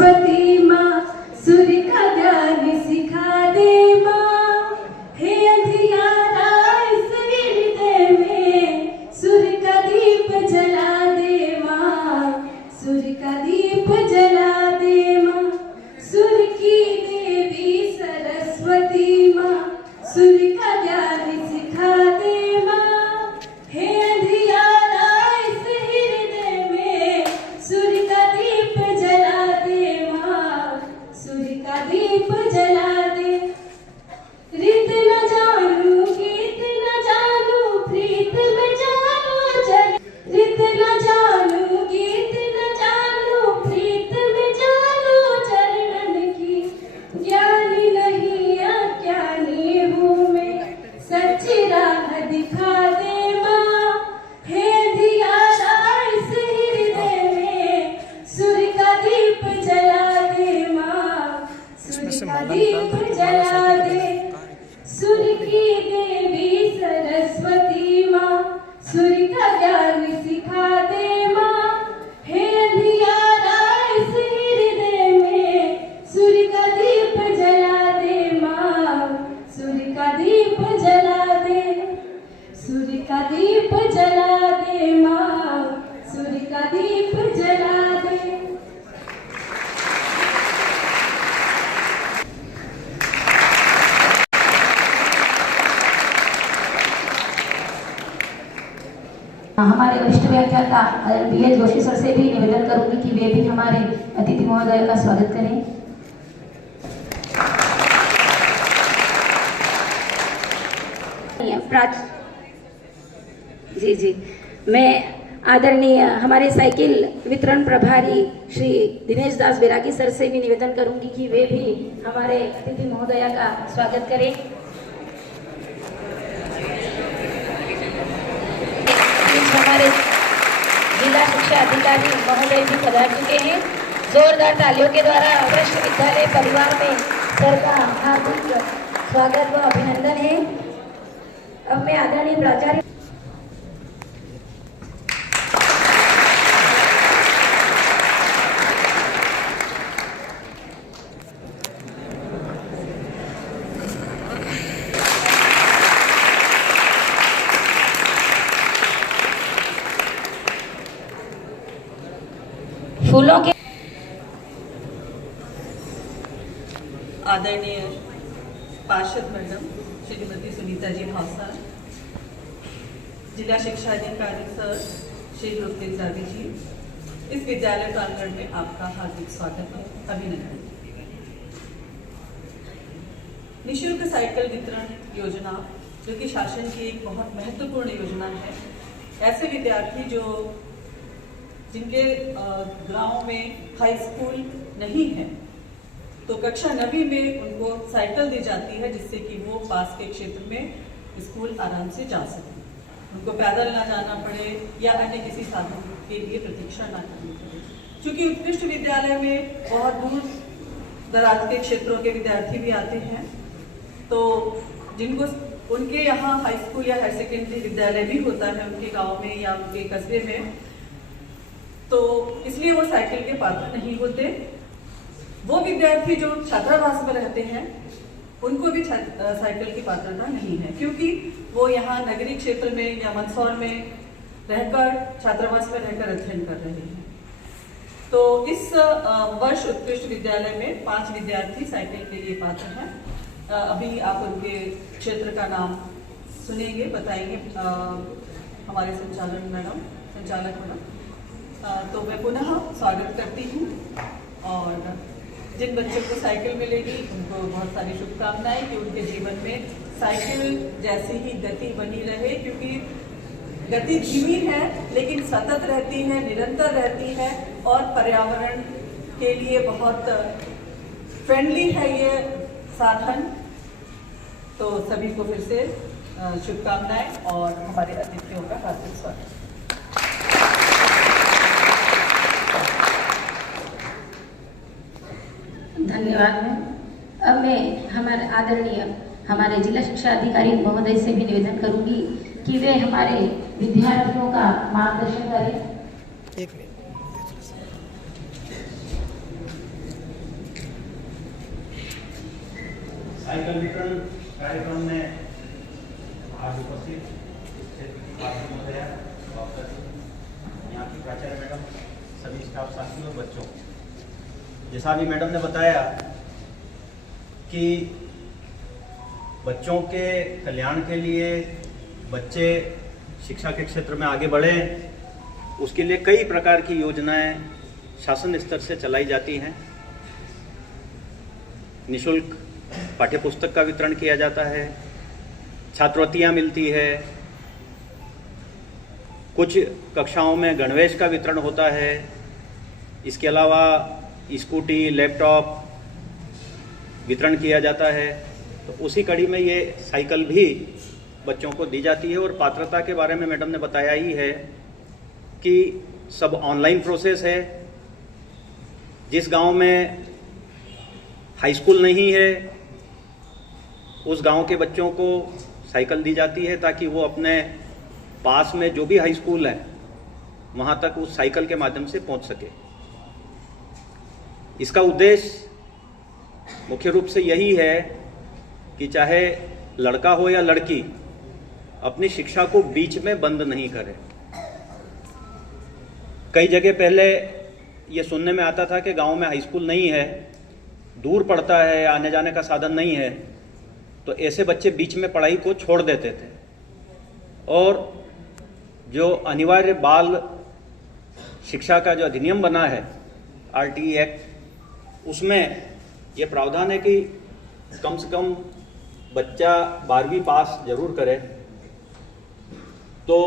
सरस्वती माँ सूर्य का ज्ञान सिखा दे माँ, हे अंधियारा इस हृदय में सूर्य का दीप जला दे माँ, सूर्य का दीप जला दे माँ। सूर्य की देवी सरस्वती माँ सूर्य का ज्ञान सिखा दे माँ, हे अंधियारा इस हृदय में सूर्य का दीप जला दे माँ, सूर्य का दीप जला दे। रीत न जानू गीत न जानू प्रीत में जानू चल, रीत न जानू गीत न जानू प्रीत में जानू चरणन की, ज्ञानी नहीं अज्ञानी हूँ मैं सच्ची राह दिखा दे माँ, हे अंधियारा इस हृदय में सूर्य का दीप जला दे माँ, सूर्य का दीप जला दे। सूर्य की देवी सरस्वती माँ सूर्य का ज्ञान सिखा दे माँ, हे अंधियारा इस हृदय में सूर्य का दीप जला दे माँ, सूर्य का दीप जला दे, सूर्य का दीप जला दे माँ, सूर्य का दीप जला दे। हमारे वरिष्ठ व्याख्याता BH जोशी सर से भी निवेदन करूंगी कि वे भी हमारे अतिथि महोदय का स्वागत करें। जी मैं आदरणीय हमारे साइकिल वितरण प्रभारी श्री दिनेश दास बैरागी सर से भी निवेदन करूंगी कि वे भी हमारे अतिथि महोदया का स्वागत करें। हमारे जिला शिक्षा अधिकारी महोदय भी पधार चुके हैं। जोरदार तालियों के द्वारा वरिष्ठ विद्यालय परिवार में सर का हार्दिक स्वागत व अभिनंदन है। अब मैं आदरणीय प्राचार्य फूलों के आदरणीय पार्षद मैडम श्रीमती सुनीता जी भावसार, जिला शिक्षा अधिकारी सर श्री गुरतेज जावी जी, इस विद्यालय प्रांगण में आपका हार्दिक स्वागत है, अभिनंदन। निःशुल्क साइकिल वितरण योजना जो कि शासन की एक बहुत महत्वपूर्ण योजना है, ऐसे विद्यार्थी जो जिनके गांव में हाई स्कूल नहीं है तो कक्षा 9वीं में उनको साइकिल दी जाती है, जिससे कि वो पास के क्षेत्र में स्कूल आराम से जा सकें, उनको पैदल ना जाना पड़े या अन्य किसी साधन के लिए प्रतीक्षा ना करनी पड़े। क्योंकि उत्कृष्ट विद्यालय में बहुत दूर दराज के क्षेत्रों के विद्यार्थी भी आते हैं, तो जिनको उनके यहाँ हाई स्कूल या हायर सेकेंडरी विद्यालय भी होता है उनके गाँव में या उनके कस्बे में, तो इसलिए वो साइकिल के पात्र नहीं होते। वो विद्यार्थी जो छात्रावास में रहते हैं उनको भी साइकिल की पात्रता नहीं है, क्योंकि वो यहाँ नगरीय क्षेत्र में या मंदसौर में रहकर छात्रावास में रहकर अध्ययन कर रहे हैं। तो इस वर्ष उत्कृष्ट विद्यालय में 5 विद्यार्थी साइकिल के लिए पात्र हैं। अभी आप उनके क्षेत्र का नाम सुनेंगे, बताएंगे हमारे संचालक मैडम। तो मैं पुनः स्वागत करती हूँ और जिन बच्चों को साइकिल मिलेगी उनको बहुत सारी शुभकामनाएं कि उनके जीवन में साइकिल जैसी ही गति बनी रहे, क्योंकि गति धीमी है लेकिन सतत रहती है, निरंतर रहती है और पर्यावरण के लिए बहुत फ्रेंडली है ये साधन। तो सभी को फिर से शुभकामनाएं और हमारे अतिथियों का हार्दिक स्वागत। धन्यवाद मैम। अब मैं हमारे आदरणीय हमारे जिला शिक्षा अधिकारी महोदय से भी निवेदन करूंगी कि वे हमारे विद्यार्थियों का मार्गदर्शन करें। एक मिनट। साइकिल वितरण कार्यक्रम में आज उपस्थित क्षेत्र की पार्षद महोदया, डॉक्टर, यहाँ की प्राचार्य मैडम, सभी स्टाफ साथियों और बच्चों, जैसा अभी मैडम ने बताया कि बच्चों के कल्याण के लिए बच्चे शिक्षा के क्षेत्र में आगे बढ़ें, उसके लिए कई प्रकार की योजनाएं शासन स्तर से चलाई जाती हैं। निःशुल्क पाठ्यपुस्तक का वितरण किया जाता है, छात्रवृत्तियां मिलती है, कुछ कक्षाओं में गणवेश का वितरण होता है, इसके अलावा स्कूटी, लैपटॉप वितरण किया जाता है। तो उसी कड़ी में ये साइकिल भी बच्चों को दी जाती है। और पात्रता के बारे में मैडम ने बताया ही है कि सब ऑनलाइन प्रोसेस है। जिस गांव में हाई स्कूल नहीं है उस गांव के बच्चों को साइकिल दी जाती है ताकि वो अपने पास में जो भी हाई स्कूल है वहां तक उस साइकिल के माध्यम से पहुंच सके। इसका उद्देश्य मुख्य रूप से यही है कि चाहे लड़का हो या लड़की अपनी शिक्षा को बीच में बंद नहीं करे। कई जगह पहले ये सुनने में आता था कि गांव में हाई स्कूल नहीं है, दूर पड़ता है, आने जाने का साधन नहीं है, तो ऐसे बच्चे बीच में पढ़ाई को छोड़ देते थे। और जो अनिवार्य बाल शिक्षा का जो अधिनियम बना है RTE एक्ट, उसमें ये प्रावधान है कि कम से कम बच्चा 12वीं पास जरूर करे। तो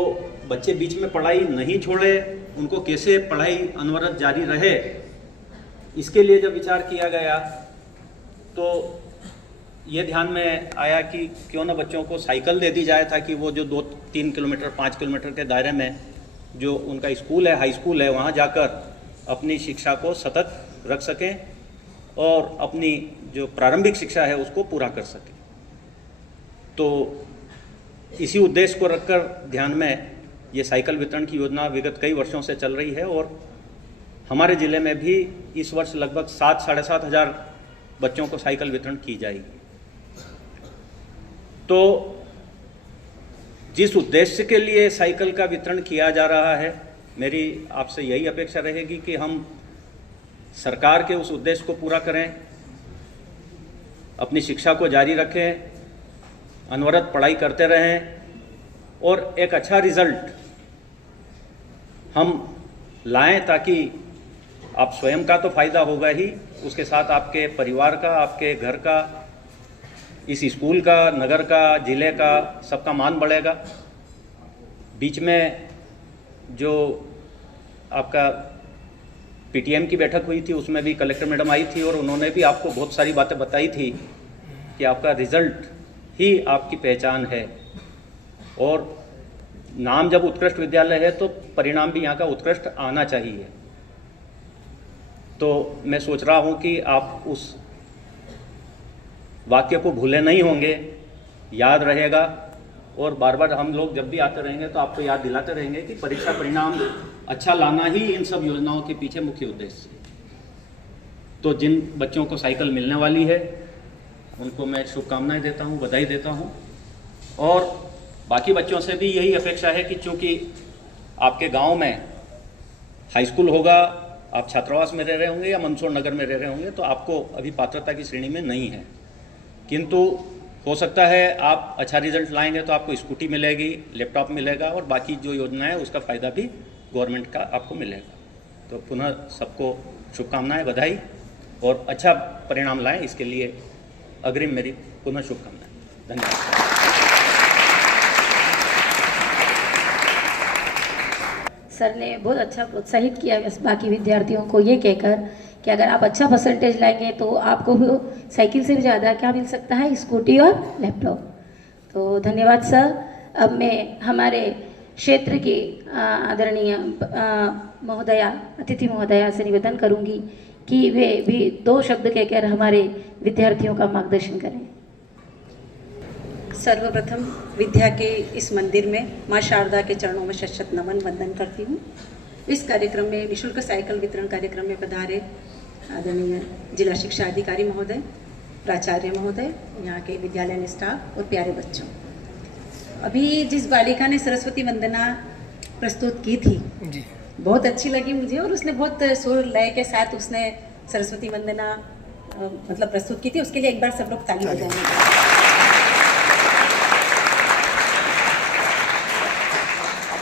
बच्चे बीच में पढ़ाई नहीं छोड़े, उनको कैसे पढ़ाई अनवरत जारी रहे, इसके लिए जब विचार किया गया तो ये ध्यान में आया कि क्यों ना बच्चों को साइकिल दे दी जाए ताकि वो जो 2-3 किलोमीटर 5 किलोमीटर के दायरे में जो उनका स्कूल है, हाई स्कूल है, वहाँ जाकर अपनी शिक्षा को सतत रख सकें और अपनी जो प्रारंभिक शिक्षा है उसको पूरा कर सकें। तो इसी उद्देश्य को रखकर ध्यान में ये साइकिल वितरण की योजना विगत कई वर्षों से चल रही है और हमारे ज़िले में भी इस वर्ष लगभग 7-7.5 हज़ार बच्चों को साइकिल वितरण की जाएगी। तो जिस उद्देश्य के लिए साइकिल का वितरण किया जा रहा है, मेरी आपसे यही अपेक्षा रहेगी कि हम सरकार के उस उद्देश्य को पूरा करें, अपनी शिक्षा को जारी रखें, अनवरत पढ़ाई करते रहें और एक अच्छा रिजल्ट हम लाएं ताकि आप स्वयं का तो फायदा होगा ही, उसके साथ आपके परिवार का, आपके घर का, इस स्कूल का, नगर का, जिले का, सबका मान बढ़ेगा। बीच में जो आपका PTM की बैठक हुई थी उसमें भी कलेक्टर मैडम आई थी और उन्होंने भी आपको बहुत सारी बातें बताई थी कि आपका रिजल्ट ही आपकी पहचान है और नाम जब उत्कृष्ट विद्यालय है तो परिणाम भी यहाँ का उत्कृष्ट आना चाहिए। तो मैं सोच रहा हूँ कि आप उस वाक्य को भूले नहीं होंगे, याद रहेगा और बार बार हम लोग जब भी आते रहेंगे तो आपको याद दिलाते रहेंगे कि परीक्षा परिणाम अच्छा लाना ही इन सब योजनाओं के पीछे मुख्य उद्देश्य है। तो जिन बच्चों को साइकिल मिलने वाली है उनको मैं शुभकामनाएं देता हूं, बधाई देता हूं और बाकी बच्चों से भी यही अपेक्षा है कि चूंकि आपके गांव में हाई स्कूल होगा, आप छात्रावास में रह रहे होंगे या मंदसौर नगर में रह रहे होंगे तो आपको अभी पात्रता की श्रेणी में नहीं है, किंतु हो सकता है आप अच्छा रिजल्ट लाएंगे तो आपको स्कूटी मिलेगी, लैपटॉप मिलेगा और बाकी जो योजना है उसका फ़ायदा भी गवर्नमेंट का आपको मिलेगा। तो पुनः सबको शुभकामनाएं, बधाई और अच्छा परिणाम लाएं, इसके लिए अग्रिम मेरी पुनः शुभकामनाएं। धन्यवाद। सर ने बहुत अच्छा प्रोत्साहित किया बाकी विद्यार्थियों को ये कहकर कि अगर आप अच्छा परसेंटेज लाएंगे तो आपको साइकिल से भी ज़्यादा क्या मिल सकता है, स्कूटी और लैपटॉप। तो धन्यवाद सर। अब मैं हमारे क्षेत्र की आदरणीय महोदया, अतिथि महोदया से निवेदन करूंगी कि वे भी 2 शब्द कहकर हमारे विद्यार्थियों का मार्गदर्शन करें। सर्वप्रथम विद्या के इस मंदिर में माँ शारदा के चरणों में शत नमन वंदन करती हूँ। इस कार्यक्रम में निःशुल्क साइकिल वितरण कार्यक्रम में पधारे आदरणीय जिला शिक्षा अधिकारी महोदय, प्राचार्य महोदय, यहाँ के विद्यालय स्टाफ और प्यारे बच्चों, अभी जिस बालिका ने सरस्वती वंदना प्रस्तुत की थी बहुत अच्छी लगी मुझे, और उसने बहुत सुर लय के साथ उसने सरस्वती वंदना मतलब प्रस्तुत की थी। उसके लिए एक बार सब लोग ताली बजाएंगे।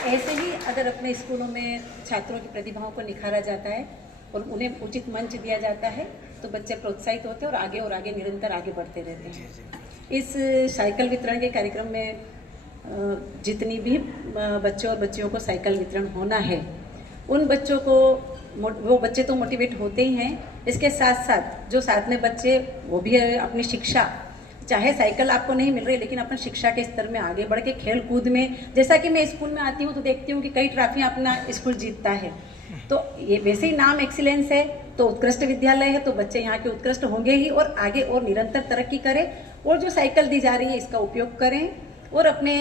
ऐसे ही अगर अपने स्कूलों में छात्रों की प्रतिभाओं को निखारा जाता है और उन्हें उचित मंच दिया जाता है तो बच्चे प्रोत्साहित होते हैं और आगे निरंतर आगे बढ़ते रहते हैं। इस साइकिल वितरण के कार्यक्रम में जितनी भी बच्चों और बच्चियों को साइकिल वितरण होना है, उन बच्चों को वो बच्चे तो मोटिवेट होते ही हैं, इसके साथ साथ जो साथ में बच्चे वो भी अपनी शिक्षा, चाहे साइकिल आपको नहीं मिल रही लेकिन अपना शिक्षा के स्तर में आगे बढ़ के खेल कूद में, जैसा कि मैं स्कूल में आती हूँ तो देखती हूँ कि कई ट्रॉफियाँ अपना स्कूल जीतता है, तो ये वैसे ही नाम एक्सीलेंस है तो उत्कृष्ट विद्यालय है, तो बच्चे यहाँ के उत्कृष्ट होंगे ही और आगे और निरंतर तरक्की करें, और जो साइकिल दी जा रही है इसका उपयोग करें और अपने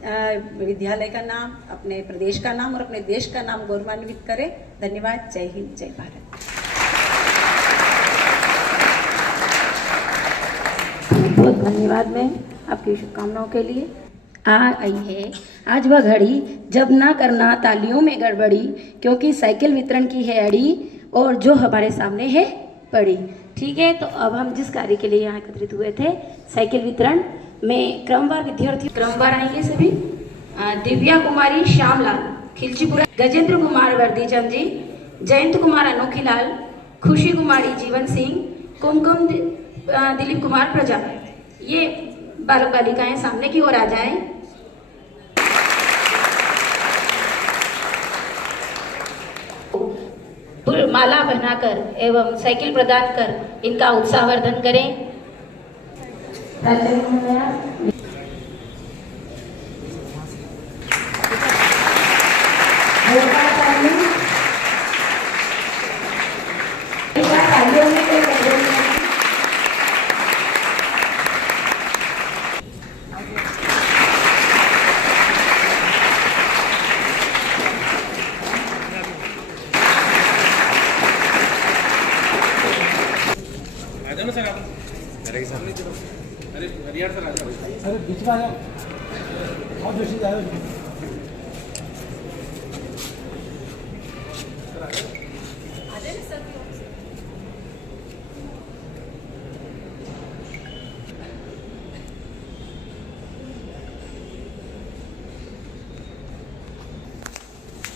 विद्यालय का नाम, अपने प्रदेश का नाम और अपने देश का नाम गौरवान्वित करें। धन्यवाद। जय हिंद, जय भारत। बहुत धन्यवाद मैम आपकी शुभकामनाओं के लिए। आ आई है आज वह घड़ी जब ना करना तालियों में गड़बड़ी, क्योंकि साइकिल वितरण की है अड़ी और जो हमारे सामने है पड़ी। ठीक है, तो अब हम जिस कार्य के लिए यहाँ एकत्रित हुए थे, साइकिल वितरण में क्रमवार विद्यार्थी क्रमवार आएंगे सभी। दिव्या कुमारी श्यामलाल खिलचीपुरा, गजेंद्र कुमार वर्दीचंद जी, जयंत कुमार अनोखीलाल, खुशी कुमारी जीवन सिंह, कुमकुम दिलीप कुमार प्रजा। ये बालक बालिकाएं सामने की ओर आ जाएं। माला पहनाकर एवं साइकिल प्रदान कर इनका उत्साहवर्धन करें।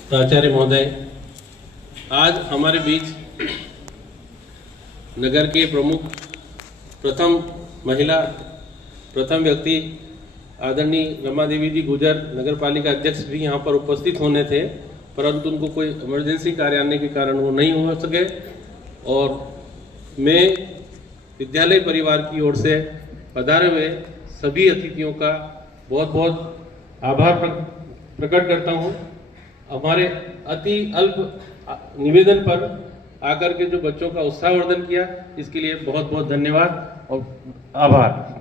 प्राचार्य महोदय, आज हमारे बीच नगर के प्रमुख प्रथम महिला प्रथम व्यक्ति आदरणीय रमा देवी जी गुजर नगर पालिका अध्यक्ष भी यहाँ पर उपस्थित होने थे, परंतु उनको कोई इमरजेंसी कार्य आने के कारण वो नहीं हो सके, और मैं विद्यालय परिवार की ओर से पधारे हुए सभी अतिथियों का बहुत बहुत आभार प्रकट करता हूँ। हमारे अति अल्प निवेदन पर आकर के जो बच्चों का उत्साहवर्धन किया, इसके लिए बहुत बहुत धन्यवाद और आभार।